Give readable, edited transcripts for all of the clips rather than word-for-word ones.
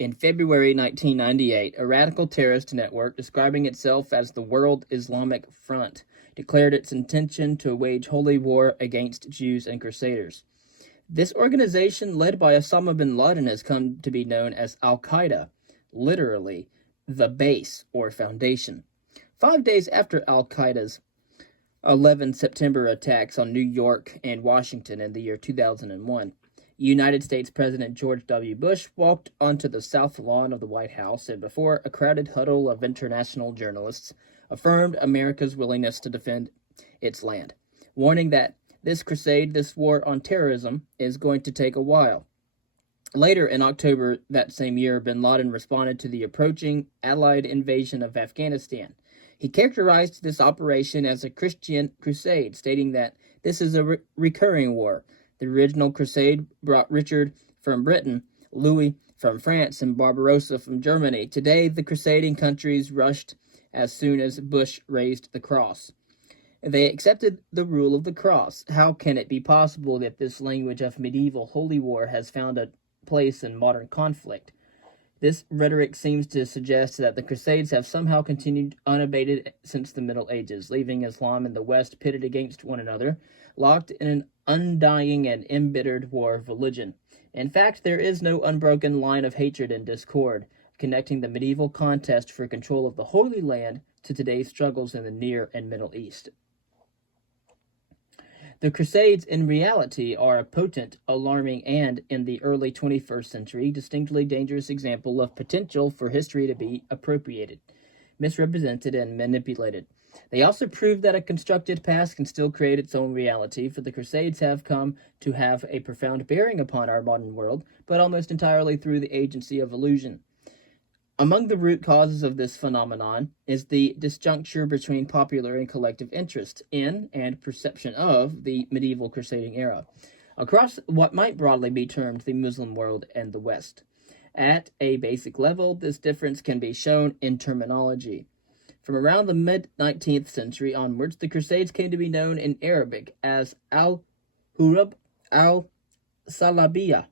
In February 1998, a radical terrorist network describing itself as the World Islamic Front declared its intention to wage holy war against Jews and Crusaders. This organization, led by Osama bin Laden, has come to be known as Al-Qaeda, literally the base or foundation. 5 days after Al-Qaeda's 11 September attacks on New York and Washington in the year 2001, United States President George W. Bush walked onto the south lawn of the White House and, before a crowded huddle of international journalists, affirmed America's willingness to defend its land, warning that this crusade, this war on terrorism, is going to take a while. Later in October that same year, bin Laden responded to the approaching Allied invasion of Afghanistan. He characterized this operation as a Christian crusade, stating that this is a recurring war. The original crusade brought Richard from Britain, Louis from France, and Barbarossa from Germany. Today, the crusading countries rushed as soon as Bush raised the cross. They accepted the rule of the cross. How can it be possible that this language of medieval holy war has found a place in modern conflict? This rhetoric seems to suggest that the Crusades have somehow continued unabated since the Middle Ages, leaving Islam and the West pitted against one another, locked in an undying and embittered war of religion. In fact, there is no unbroken line of hatred and discord connecting the medieval contest for control of the Holy Land to today's struggles in the Near and Middle East. The Crusades, in reality, are a potent, alarming, and, in the early 21st century, distinctly dangerous example of potential for history to be appropriated, misrepresented, and manipulated. They also prove that a constructed past can still create its own reality, for the Crusades have come to have a profound bearing upon our modern world, but almost entirely through the agency of illusion. Among the root causes of this phenomenon is the disjuncture between popular and collective interest in and perception of the medieval crusading era, across what might broadly be termed the Muslim world and the West. At a basic level, this difference can be shown in terminology. From around the mid-19th century onwards, the Crusades came to be known in Arabic as al-Hurub al-Salabiyah,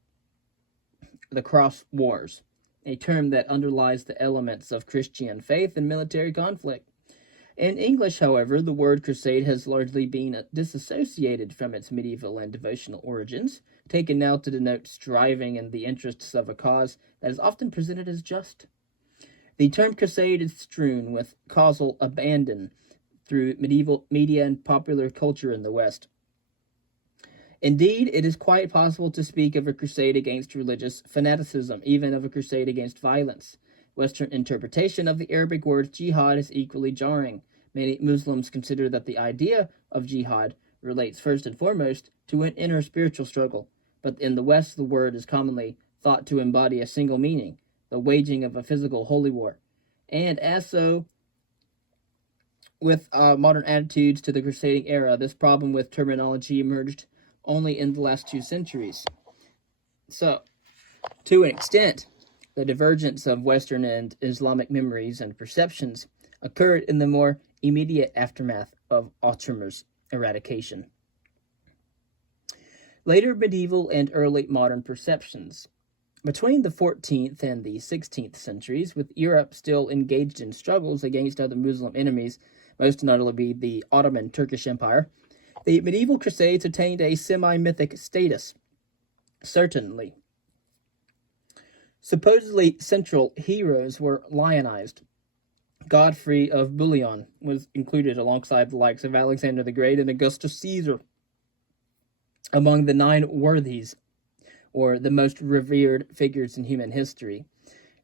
the Cross Wars, a term that underlies the elements of Christian faith and military conflict. In English, however, the word crusade has largely been disassociated from its medieval and devotional origins, taken now to denote striving in the interests of a cause that is often presented as just. The term crusade is strewn with causal abandon through medieval media and popular culture in the West. Indeed, it is quite possible to speak of a crusade against religious fanaticism, even of a crusade against violence. Western interpretation of the Arabic word jihad is equally jarring. Many Muslims consider that the idea of jihad relates first and foremost to an inner spiritual struggle, but in the West the word is commonly thought to embody a single meaning, the waging of a physical holy war. And as so, with modern attitudes to the crusading era, this problem with terminology emerged only in the last 2 centuries. So, to an extent, the divergence of Western and Islamic memories and perceptions occurred in the more immediate aftermath of Ottoman's eradication. Later medieval and early modern perceptions. Between the 14th and the 16th centuries, with Europe still engaged in struggles against other Muslim enemies, most notably the Ottoman Turkish Empire, the medieval Crusades attained a semi-mythic status. Certainly, supposedly central heroes were lionized. Godfrey of Bouillon was included alongside the likes of Alexander the Great and Augustus Caesar among the 9 worthies, or the most revered figures in human history.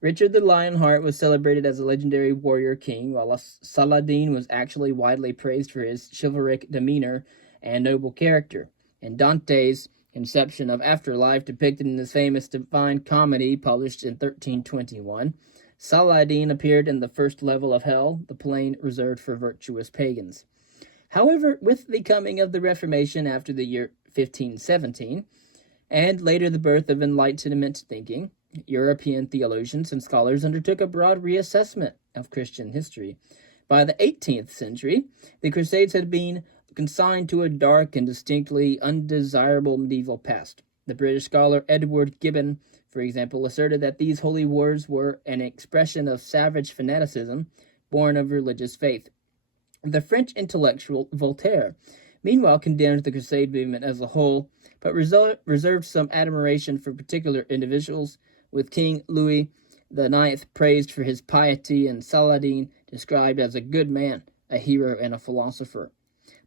Richard the Lionheart was celebrated as a legendary warrior king, while Saladin was actually widely praised for his chivalric demeanor and noble character. In Dante's conception of afterlife, depicted in his famous Divine Comedy, published in 1321, Saladin appeared in the first level of hell, the plane reserved for virtuous pagans. However, with the coming of the Reformation after the year 1517, and later the birth of Enlightenment thinking, European theologians and scholars undertook a broad reassessment of Christian history. By the 18th century, the Crusades had been consigned to a dark and distinctly undesirable medieval past. The British scholar Edward Gibbon for example, asserted that these holy wars were an expression of savage fanaticism born of religious faith. The French intellectual Voltaire, meanwhile, condemned the Crusade movement as a whole, but reserved some admiration for particular individuals, with King Louis IX praised for his piety and Saladin described as a good man, a hero, and a philosopher.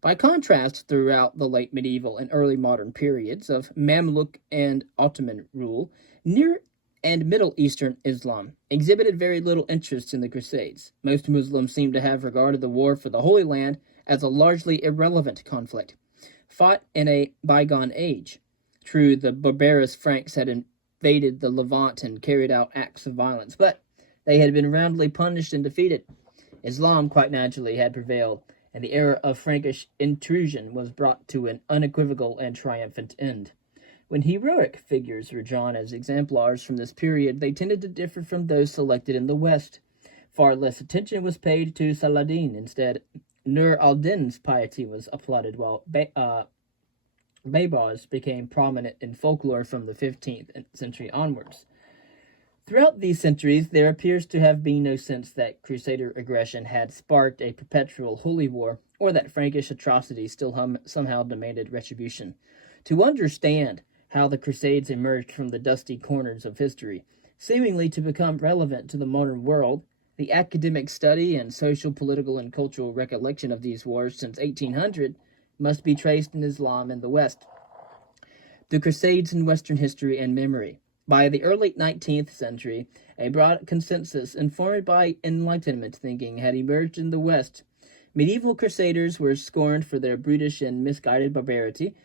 By contrast, throughout the late medieval and early modern periods of Mamluk and Ottoman rule, Near and Middle Eastern Islam exhibited very little interest in the Crusades. Most Muslims seem to have regarded the war for the Holy Land as a largely irrelevant conflict, fought in a bygone age. True, the barbarous Franks had invaded the Levant and carried out acts of violence, but they had been roundly punished and defeated. Islam, quite naturally, had prevailed, and the era of Frankish intrusion was brought to an unequivocal and triumphant end. When heroic figures were drawn as exemplars from this period, they tended to differ from those selected in the West. Far less attention was paid to Saladin. Instead, Nur al-Din's piety was applauded, while Baybars became prominent in folklore from the 15th century onwards. Throughout these centuries, there appears to have been no sense that Crusader aggression had sparked a perpetual holy war, or that Frankish atrocities still somehow demanded retribution. To understand how the Crusades emerged from the dusty corners of history, seemingly to become relevant to the modern world, the academic study and social, political, and cultural recollection of these wars since 1800 must be traced in Islam and the West. The Crusades in Western history and memory. By the early 19th century, a broad consensus informed by Enlightenment thinking had emerged in the West. Medieval crusaders were scorned for their brutish and misguided barbarity,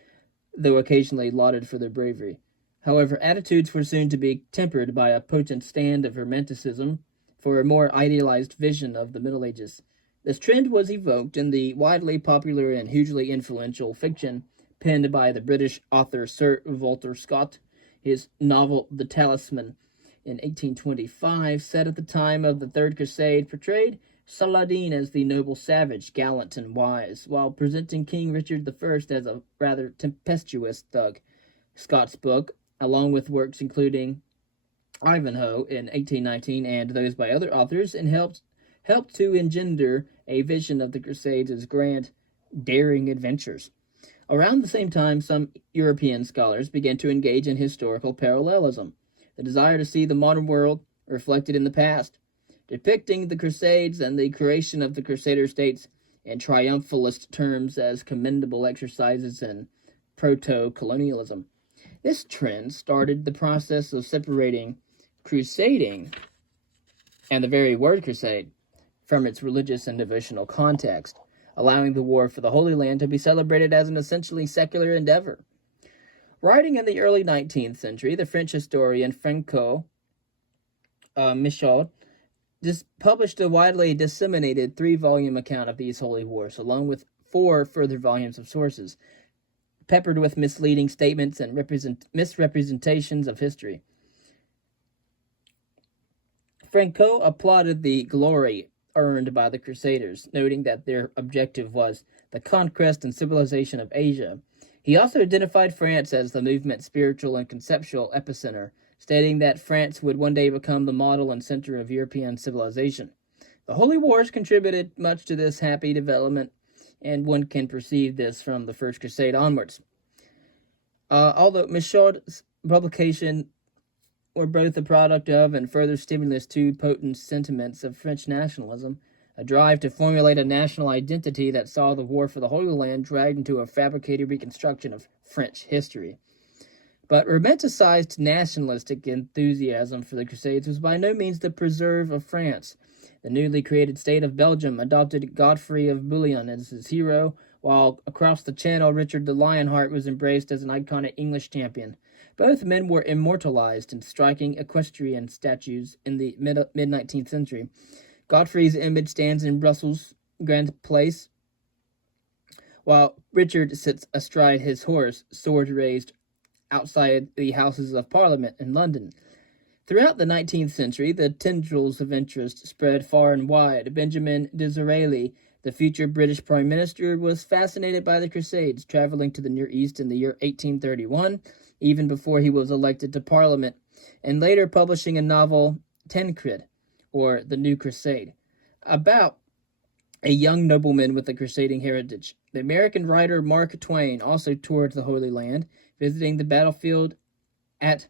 though occasionally lauded for their bravery. However, attitudes were soon to be tempered by a potent stand of Romanticism for a more idealized vision of the Middle Ages. This trend was evoked in the widely popular and hugely influential fiction penned by the British author Sir Walter Scott. His novel The Talisman in 1825, set at the time of the Third Crusade, portrayed Saladin as the noble savage, gallant and wise, while presenting King Richard I as a rather tempestuous thug. Scott's book, along with works including Ivanhoe in 1819 and those by other authors, and helped to engender a vision of the Crusades as grand, daring adventures. Around the same time, some European scholars began to engage in historical parallelism, the desire to see the modern world reflected in the past, depicting the Crusades and the creation of the Crusader states in triumphalist terms as commendable exercises in proto-colonialism. This trend started the process of separating crusading, and the very word crusade, from its religious and devotional context, allowing the war for the Holy Land to be celebrated as an essentially secular endeavor. Writing in the early 19th century, the French historian Francois Michaud published a widely disseminated 3-volume account of these holy wars, along with 4 further volumes of sources, peppered with misleading statements and misrepresentations of history. Francois applauded the glory earned by the Crusaders, noting that their objective was the conquest and civilization of Asia. He also identified France as the movement's spiritual and conceptual epicenter, stating that France would one day become the model and center of European civilization. The Holy Wars contributed much to this happy development, and one can perceive this from the First Crusade onwards. Although Michaud's publication were both the product of and further stimulus to potent sentiments of French nationalism, a drive to formulate a national identity that saw the war for the Holy Land dragged into a fabricated reconstruction of French history. But romanticized nationalistic enthusiasm for the Crusades was by no means the preserve of France. The newly created state of Belgium adopted Godfrey of Bouillon as his hero, while across the Channel, Richard the Lionheart was embraced as an iconic English champion. Both men were immortalized in striking equestrian statues in the mid-19th century. Godfrey's image stands in Brussels' Grand Place, while Richard sits astride his horse, sword raised, outside the Houses of Parliament in London. Throughout the 19th century, the tendrils of interest spread far and wide. Benjamin Disraeli, the future British Prime Minister, was fascinated by the Crusades, traveling to the Near East in the year 1831, even before he was elected to Parliament. and later publishing a novel, Tancred, or The New Crusade, about a young nobleman with a crusading heritage. The American writer Mark Twain also toured the Holy Land, visiting the battlefield at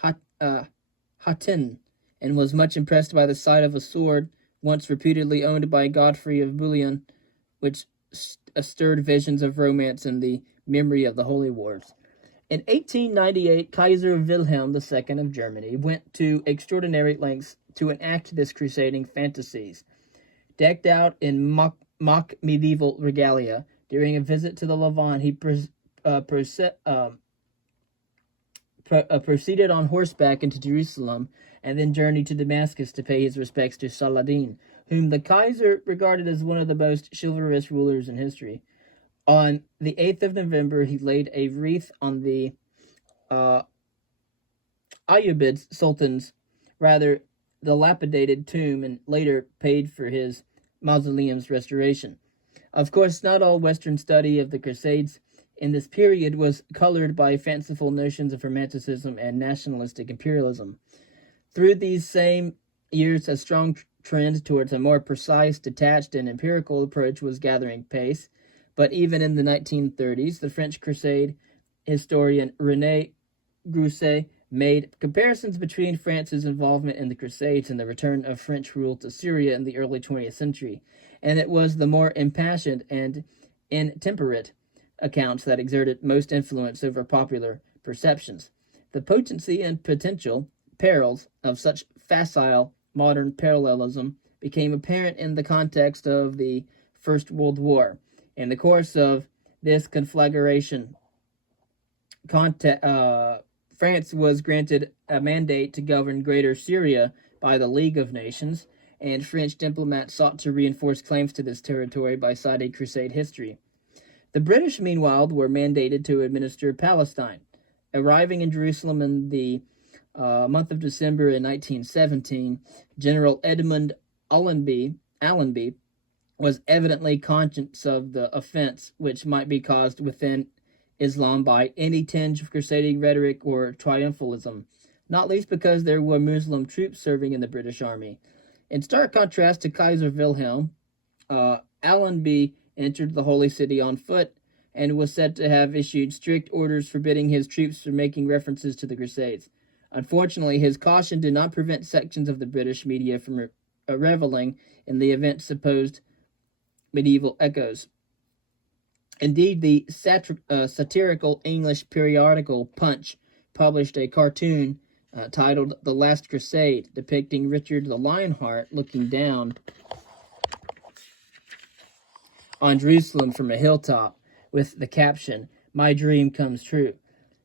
Hattin, and was much impressed by the sight of a sword once reputedly owned by Godfrey of Bouillon, which stirred visions of romance and the memory of the Holy Wars. In 1898, Kaiser Wilhelm II of Germany went to extraordinary lengths to enact this crusading fantasies. Decked out in mock medieval regalia, during a visit to the Levant, he proceeded on horseback into Jerusalem and then journeyed to Damascus to pay his respects to Saladin, whom the Kaiser regarded as one of the most chivalrous rulers in history. On the 8th of November, he laid a wreath on the Ayyubid Sultan's rather dilapidated tomb and later paid for his mausoleum's restoration. Of course, not all Western study of the Crusades in this period was colored by fanciful notions of romanticism and nationalistic imperialism. Through these same years, a strong trend towards a more precise, detached, and empirical approach was gathering pace. But even in the 1930s, the French Crusade historian René Grousset made comparisons between France's involvement in the Crusades and the return of French rule to Syria in the early 20th century, and it was the more impassioned and intemperate accounts that exerted most influence over popular perceptions. The potency and potential perils of such facile modern parallelism became apparent in the context of the First World War. In the course of this conflagration, France was granted a mandate to govern Greater Syria by the League of Nations, and French diplomats sought to reinforce claims to this territory by citing Crusade history. The British, meanwhile, were mandated to administer Palestine. Arriving in Jerusalem in the month of December in 1917, General Edmund Allenby was evidently conscious of the offense which might be caused within Islam by any tinge of crusading rhetoric or triumphalism, not least because there were Muslim troops serving in the British Army. In stark contrast to Kaiser Wilhelm, Allenby entered the Holy City on foot and was said to have issued strict orders forbidding his troops from making references to the Crusades. Unfortunately, his caution did not prevent sections of the British media from reveling in the event's supposed medieval echoes. Indeed, the satirical English periodical Punch published a cartoon titled The Last Crusade, depicting Richard the Lionheart looking down on Jerusalem from a hilltop with the caption, "My dream comes true."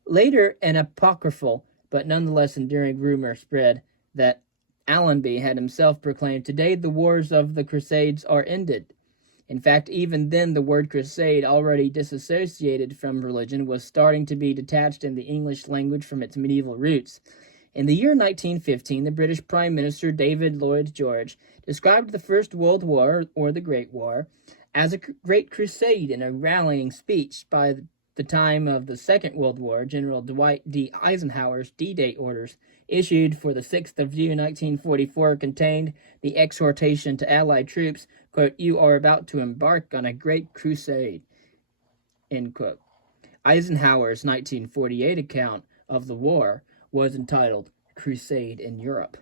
Later, an apocryphal but nonetheless enduring rumor spread that Allenby had himself proclaimed, "Today the wars of the Crusades are ended." In fact, even then, the word crusade, already disassociated from religion, was starting to be detached in the English language from its medieval roots. In the year 1915, the British Prime Minister David Lloyd George described the First World War, or the Great War, as a great crusade in a rallying speech. By the time of the Second World War, General Dwight D. Eisenhower's D-Day orders, issued for the 6th of June 1944, contained the exhortation to Allied troops, quote, "You are about to embark on a great crusade," end quote. Eisenhower's 1948 account of the war was entitled Crusade in Europe.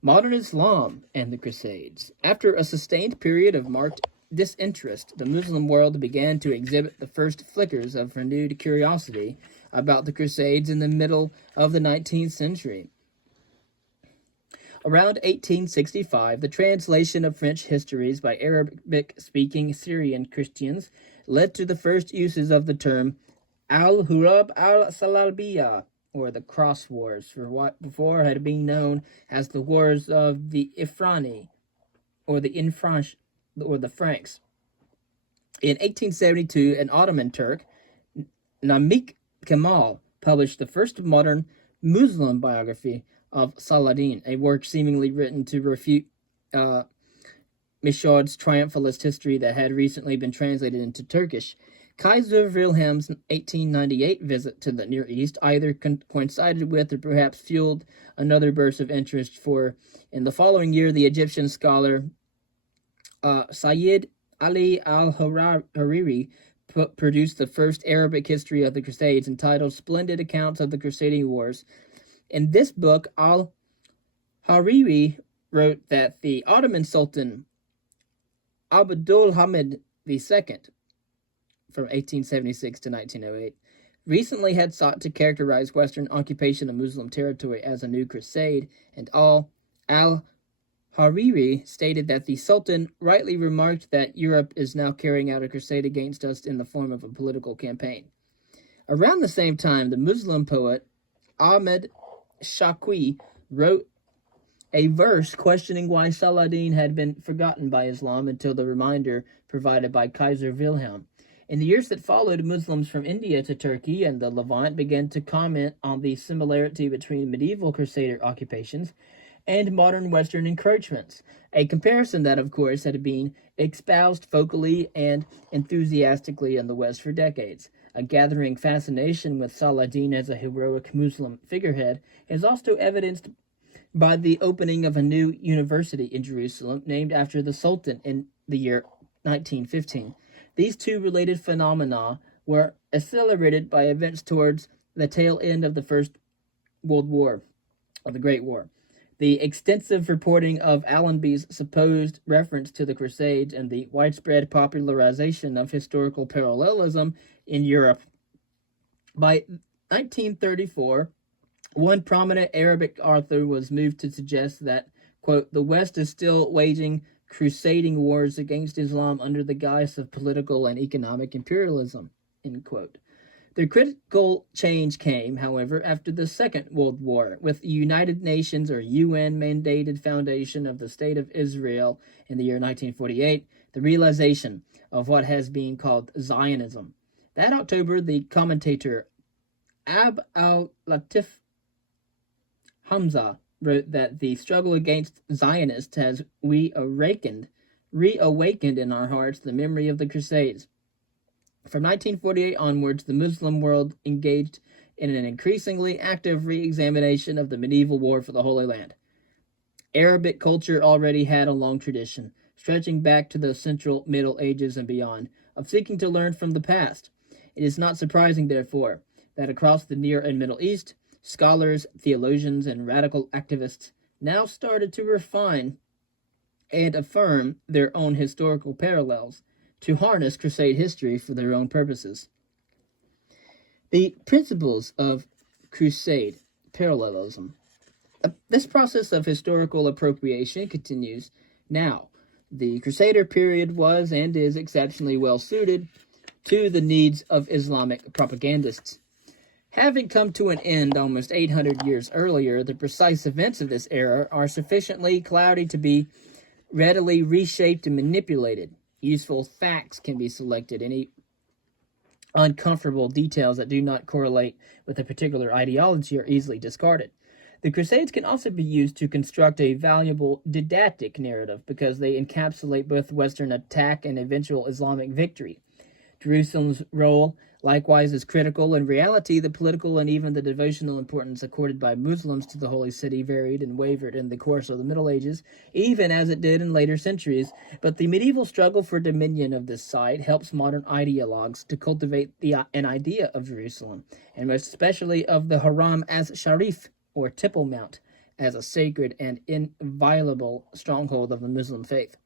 Modern Islam and the Crusades. After a sustained period of marked disinterest, the Muslim world began to exhibit the first flickers of renewed curiosity about the Crusades in the middle of the 19th century. Around 1865, the translation of French histories by Arabic-speaking Syrian Christians led to the first uses of the term al-Hurub al-Salalbiya, or the Cross Wars, for what before had been known as the Wars of the Ifrani, or the Franks. In 1872, an Ottoman Turk, Namik Kemal, published the first modern Muslim biography of Saladin, a work seemingly written to refute Michaud's triumphalist history that had recently been translated into Turkish. Kaiser Wilhelm's 1898 visit to the Near East either coincided with or perhaps fueled another burst of interest, for in the following year the Egyptian scholar Sayyid Ali al-Hariri produced the first Arabic history of the Crusades, entitled Splendid Accounts of the Crusading Wars. In this book, al-Hariri wrote that the Ottoman Sultan Abdul Hamid II, from 1876 to 1908, recently had sought to characterize Western occupation of Muslim territory as a new crusade, and al-Hariri stated that the Sultan rightly remarked that Europe is now carrying out a crusade against us in the form of a political campaign. Around the same time, the Muslim poet Ahmed Shawqi wrote a verse questioning why Saladin had been forgotten by Islam until the reminder provided by Kaiser Wilhelm. In the years that followed, Muslims from India to Turkey and the Levant began to comment on the similarity between medieval Crusader occupations and modern Western encroachments, a comparison that, of course, had been espoused vocally and enthusiastically in the West for decades. A gathering fascination with Saladin as a heroic Muslim figurehead is also evidenced by the opening of a new university in Jerusalem named after the Sultan in the year 1915. These two related phenomena were accelerated by events towards the tail end of the First World War, or the Great War. The extensive reporting of Allenby's supposed reference to the Crusades and the widespread popularization of historical parallelism in Europe. By 1934, one prominent Arabic author was moved to suggest that, quote, the West is still waging crusading wars against Islam under the guise of political and economic imperialism, end quote. The critical change came, however, after the Second World War, with the United Nations or UN-mandated foundation of the State of Israel in the year 1948, the realization of what has been called Zionism. That October, the commentator Ab al-Latif Hamza wrote that the struggle against Zionists has reawakened in our hearts the memory of the Crusades. From 1948 onwards, the Muslim world engaged in an increasingly active re-examination of the medieval war for the Holy Land. Arabic culture already had a long tradition, stretching back to the Central Middle Ages and beyond, of seeking to learn from the past. It is not surprising, therefore, that across the Near and Middle East, scholars, theologians, and radical activists now started to refine and affirm their own historical parallels, to harness Crusade history for their own purposes. The principles of Crusade parallelism. This process of historical appropriation continues now. The Crusader period was and is exceptionally well suited to the needs of Islamic propagandists. Having come to an end almost 800 years earlier, the precise events of this era are sufficiently cloudy to be readily reshaped and manipulated. Useful facts can be selected. Any uncomfortable details that do not correlate with a particular ideology are easily discarded. The Crusades can also be used to construct a valuable didactic narrative because they encapsulate both Western attack and eventual Islamic victory. Jerusalem's role likewise is critical. In reality, the political and even the devotional importance accorded by Muslims to the holy city varied and wavered in the course of the Middle Ages, even as it did in later centuries. But the medieval struggle for dominion of this site helps modern ideologues to cultivate an idea of Jerusalem, and most especially of the Haram as Sharif, or Temple Mount, as a sacred and inviolable stronghold of the Muslim faith.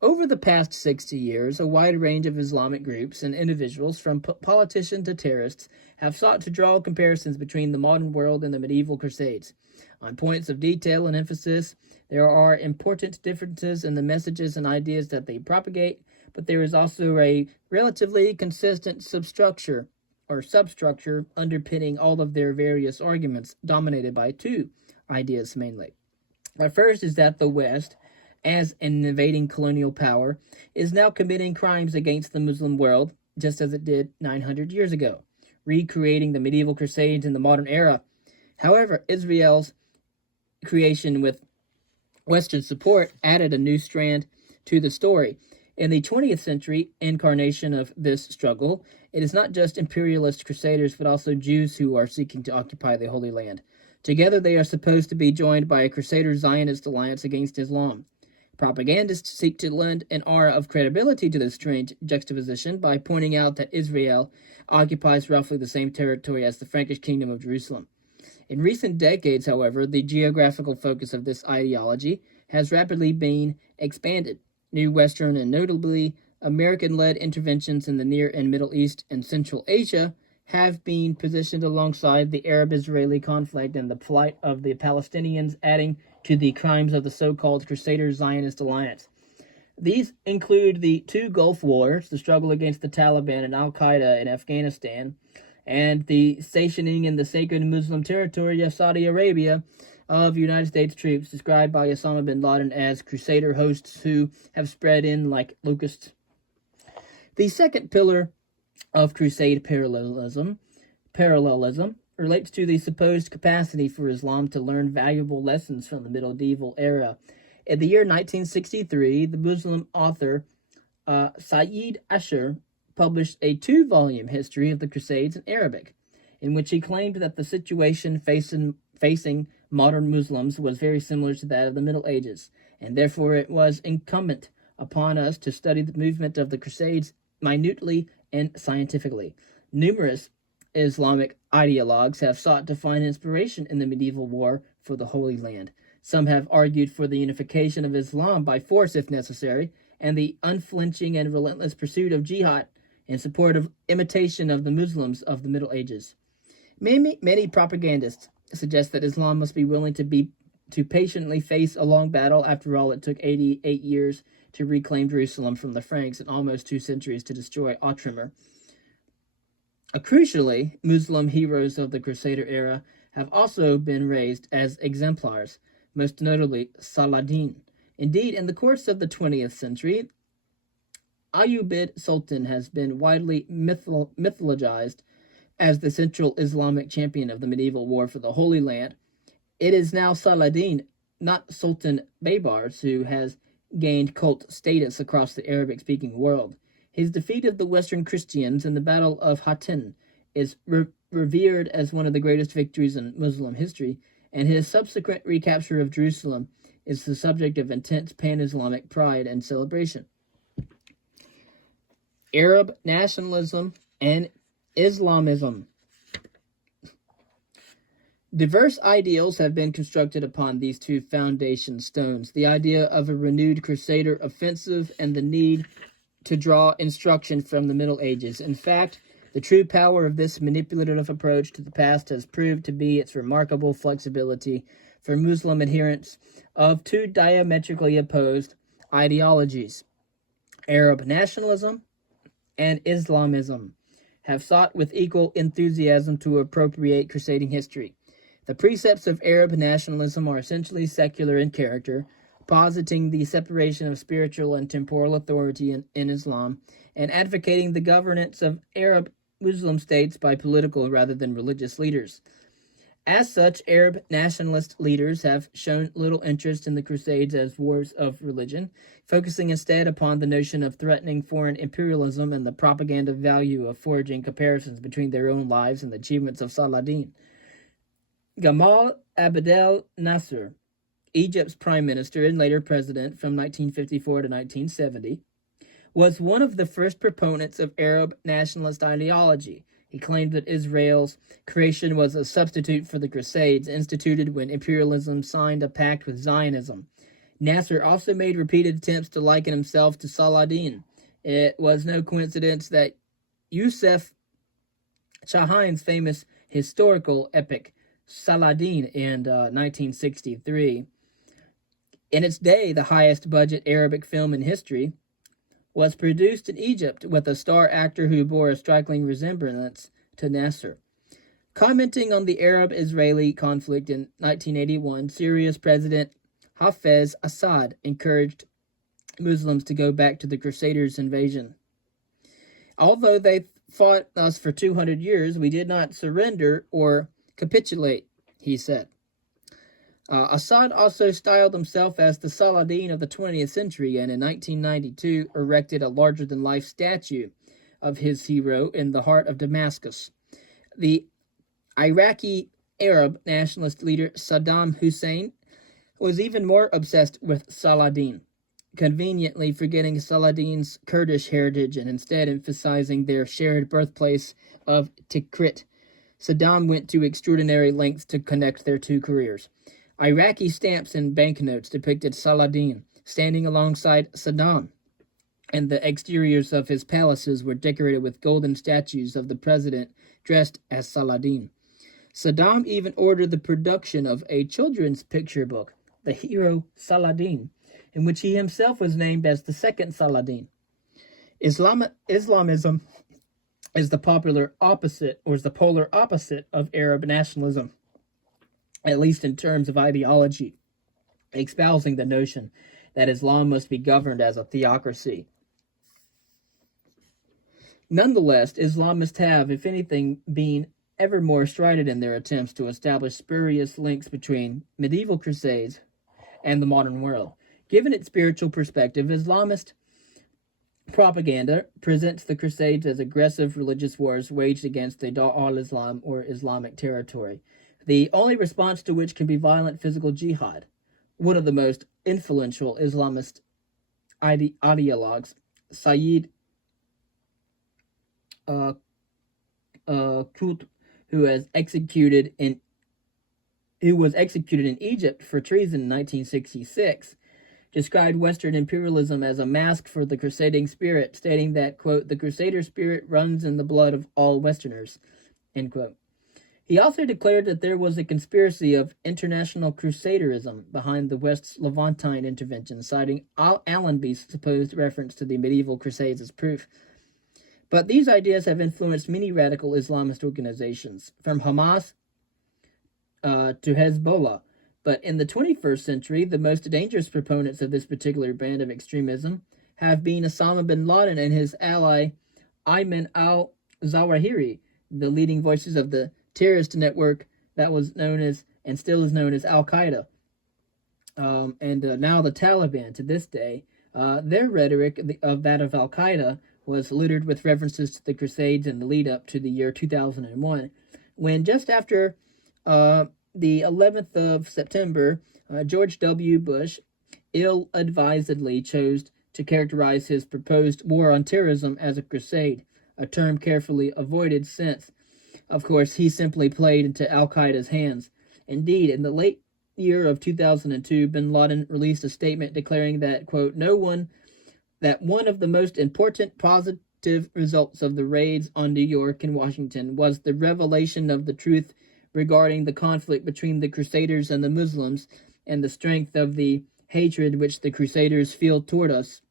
Over the past 60 years, a wide range of Islamic groups and individuals, from politicians to terrorists, have sought to draw comparisons between the modern world and the medieval Crusades. On points of detail and emphasis, there are important differences in the messages and ideas that they propagate, but there is also a relatively consistent substructure underpinning all of their various arguments, dominated by two ideas mainly. The first is that the West, as an invading colonial power, is now committing crimes against the Muslim world, just as it did 900 years ago, recreating the medieval Crusades in the modern era. However, Israel's creation with Western support added a new strand to the story. In the 20th century incarnation of this struggle, it is not just imperialist crusaders but also Jews who are seeking to occupy the Holy Land. Together they are supposed to be joined by a Crusader-Zionist alliance against Islam. Propagandists seek to lend an aura of credibility to this strange juxtaposition by pointing out that Israel occupies roughly the same territory as the Frankish Kingdom of Jerusalem. In recent decades, however, the geographical focus of this ideology has rapidly been expanded. New Western and notably American-led interventions in the Near and Middle East and Central Asia have been positioned alongside the Arab-Israeli conflict and the plight of the Palestinians, adding to the crimes of the so-called Crusader-Zionist alliance. These include the two Gulf Wars, the struggle against the Taliban and Al-Qaeda in Afghanistan, and the stationing in the sacred Muslim territory of Saudi Arabia of United States troops, described by Osama bin Laden as crusader hosts who have spread in like locusts. The second pillar of crusade parallelism relates to the supposed capacity for Islam to learn valuable lessons from the medieval era. In the year 1963, the Muslim author Sayyid Ashur published a 2-volume history of the Crusades in Arabic, in which he claimed that the situation facing modern Muslims was very similar to that of the Middle Ages, and therefore it was incumbent upon us to study the movement of the Crusades minutely and scientifically. Numerous Islamic ideologues have sought to find inspiration in the medieval war for the Holy Land. Some have argued for the unification of Islam by force if necessary, and the unflinching and relentless pursuit of jihad in support of imitation of the Muslims of the Middle Ages. Many propagandists suggest that Islam must be willing to patiently face a long battle. After all, it took 88 years to reclaim Jerusalem from the Franks and almost 2 centuries to destroy Outremer. Crucially, Muslim heroes of the Crusader era have also been raised as exemplars, most notably Saladin. Indeed, in the course of the 20th century, Ayyubid Sultan has been widely mythologized as the central Islamic champion of the medieval war for the Holy Land. It is now Saladin, not Sultan Baybars, who has gained cult status across the Arabic-speaking world. His defeat of the Western Christians in the Battle of Hattin is revered as one of the greatest victories in Muslim history, and his subsequent recapture of Jerusalem is the subject of intense pan-Islamic pride and celebration. Arab nationalism and Islamism. Diverse ideals have been constructed upon these two foundation stones: the idea of a renewed Crusader offensive and the need to draw instruction from the Middle Ages. In fact, the true power of this manipulative approach to the past has proved to be its remarkable flexibility for Muslim adherents of two diametrically opposed ideologies. Arab nationalism and Islamism have sought with equal enthusiasm to appropriate crusading history. The precepts of Arab nationalism are essentially secular in character, positing the separation of spiritual and temporal authority in Islam, and advocating the governance of Arab Muslim states by political rather than religious leaders. As such, Arab nationalist leaders have shown little interest in the Crusades as wars of religion, focusing instead upon the notion of threatening foreign imperialism and the propaganda value of forging comparisons between their own lives and the achievements of Saladin. Gamal Abdel Nasser, Egypt's prime minister and later president from 1954 to 1970, was one of the first proponents of Arab nationalist ideology. He claimed that Israel's creation was a substitute for the Crusades, instituted when imperialism signed a pact with Zionism. Nasser also made repeated attempts to liken himself to Saladin. It was no coincidence that Yusuf Shahin's famous historical epic, Saladin, in 1963, in its day the highest budget Arabic film in history, was produced in Egypt with a star actor who bore a striking resemblance to Nasser. Commenting on the Arab-Israeli conflict in 1981, Syria's President Hafez Assad encouraged Muslims to go back to the Crusaders' invasion. Although they fought us for 200 years, we did not surrender or capitulate, he said. Assad also styled himself as the Saladin of the 20th century, and in 1992 erected a larger-than-life statue of his hero in the heart of Damascus. The Iraqi Arab nationalist leader Saddam Hussein was even more obsessed with Saladin, conveniently forgetting Saladin's Kurdish heritage and instead emphasizing their shared birthplace of Tikrit. Saddam went to extraordinary lengths to connect their two careers. Iraqi stamps and banknotes depicted Saladin standing alongside Saddam, and the exteriors of his palaces were decorated with golden statues of the president dressed as Saladin. Saddam even ordered the production of a children's picture book, The Hero Saladin, in which he himself was named as the second Saladin. Islamism is the polar opposite of Arab nationalism, at least in terms of ideology, espousing the notion that Islam must be governed as a theocracy. Nonetheless, Islamists have, if anything, been ever more strident in their attempts to establish spurious links between medieval Crusades and the modern world. Given its spiritual perspective, Islamist propaganda presents the Crusades as aggressive religious wars waged against the Dar al-Islam or Islamic territory, the only response to which can be violent physical jihad. One of the most influential Islamist ideologues, Sayyid Qutb, who was executed in Egypt for treason in 1966, described Western imperialism as a mask for the crusading spirit, stating that, quote, "the crusader spirit runs in the blood of all Westerners," end quote. He also declared that there was a conspiracy of international crusaderism behind the West's Levantine intervention, citing Allenby's supposed reference to the medieval Crusades as proof. But these ideas have influenced many radical Islamist organizations, from Hamas to Hezbollah. But in the 21st century, the most dangerous proponents of this particular brand of extremism have been Osama bin Laden and his ally Ayman al-Zawahiri, the leading voices of the terrorist network that was known as, and still is known as, Al-Qaeda. And now the Taliban, to this day, their rhetoric of that of Al-Qaeda was littered with references to the Crusades and the lead-up to the year 2001, when just after the 11th of September, George W. Bush ill-advisedly chose to characterize his proposed war on terrorism as a crusade, a term carefully avoided since, of course, he simply played into Al-Qaeda's hands. Indeed, in the late year of 2002, bin Laden released a statement declaring that, quote, one of the most important positive results of the raids on New York and Washington was the revelation of the truth regarding the conflict between the Crusaders and the Muslims and the strength of the hatred which the Crusaders feel toward us,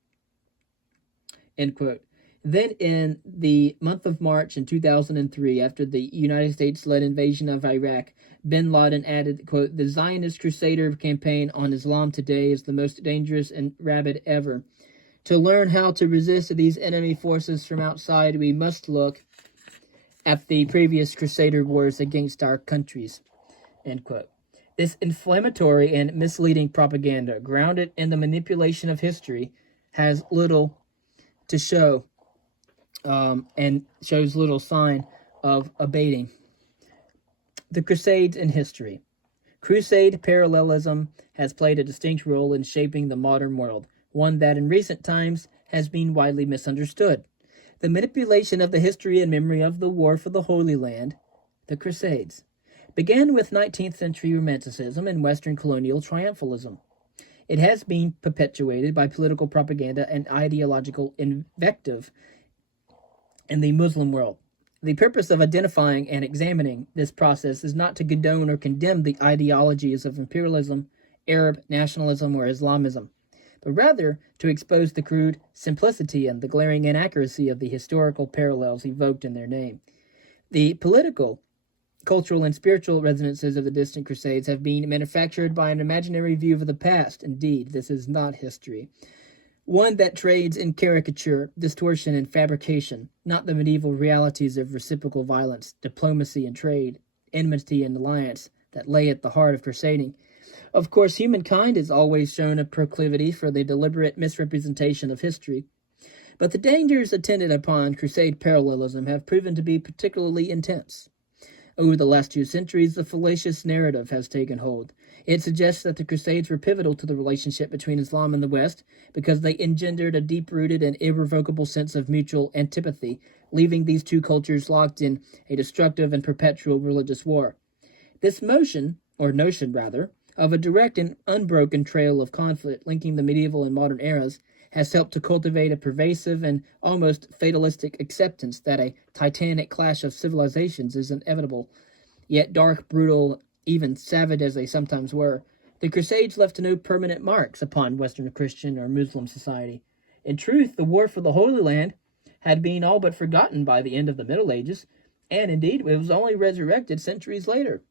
end quote. Then in the month of March in 2003, after the United States-led invasion of Iraq, bin Laden added, quote, "the Zionist Crusader campaign on Islam today is the most dangerous and rabid ever. To learn how to resist these enemy forces from outside, we must look at the previous Crusader wars against our countries," end quote. This inflammatory and misleading propaganda, grounded in the manipulation of history, has little to show and shows little sign of abating. The Crusades in history. Crusade parallelism has played a distinct role in shaping the modern world, one that in recent times has been widely misunderstood. The manipulation of the history and memory of the war for the Holy Land, the Crusades, began with 19th century Romanticism and Western colonial triumphalism. It has been perpetuated by political propaganda and ideological invective in the Muslim world. The purpose of identifying and examining this process is not to condone or condemn the ideologies of imperialism, Arab nationalism, or Islamism, but rather to expose the crude simplicity and the glaring inaccuracy of the historical parallels evoked in their name. The political, cultural, and spiritual resonances of the distant Crusades have been manufactured by an imaginary view of the past. Indeed, this is not history. One that trades in caricature, distortion, and fabrication, not the medieval realities of reciprocal violence, diplomacy and trade, enmity and alliance that lay at the heart of crusading. Of course, humankind has always shown a proclivity for the deliberate misrepresentation of history, but the dangers attendant upon Crusade parallelism have proven to be particularly intense. Over the last 2 centuries, the fallacious narrative has taken hold. It suggests that the Crusades were pivotal to the relationship between Islam and the West because they engendered a deep-rooted and irrevocable sense of mutual antipathy, leaving these two cultures locked in a destructive and perpetual religious war. This notion, of a direct and unbroken trail of conflict linking the medieval and modern eras has helped to cultivate a pervasive and almost fatalistic acceptance that a titanic clash of civilizations is inevitable. Yet dark, brutal, even savage as they sometimes were, the Crusades left no permanent marks upon Western Christian or Muslim society. In truth, the war for the Holy Land had been all but forgotten by the end of the Middle Ages, and indeed it was only resurrected centuries later.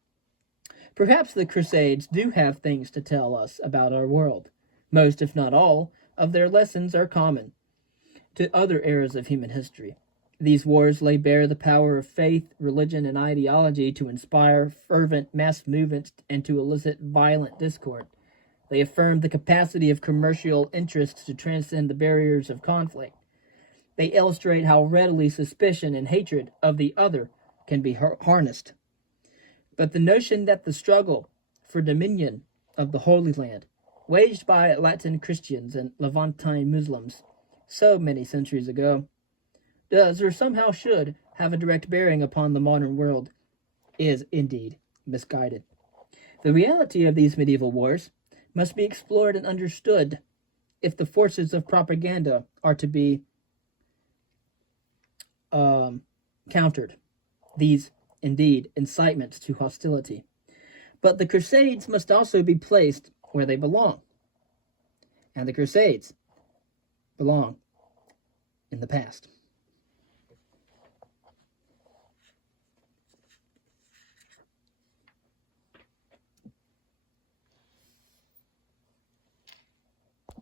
Perhaps the Crusades do have things to tell us about our world. Most, if not all, of their lessons are common to other eras of human history. These wars lay bare the power of faith, religion, and ideology to inspire fervent mass movements and to elicit violent discord. They affirmed the capacity of commercial interests to transcend the barriers of conflict. They illustrate how readily suspicion and hatred of the other can be harnessed. But the notion that the struggle for dominion of the Holy Land, waged by Latin Christians and Levantine Muslims so many centuries ago, does or somehow should have a direct bearing upon the modern world, is indeed misguided. The reality of these medieval wars must be explored and understood if the forces of propaganda are to be countered. These, indeed, incitements to hostility. But the Crusades must also be placed where they belong. And the Crusades belong in the past.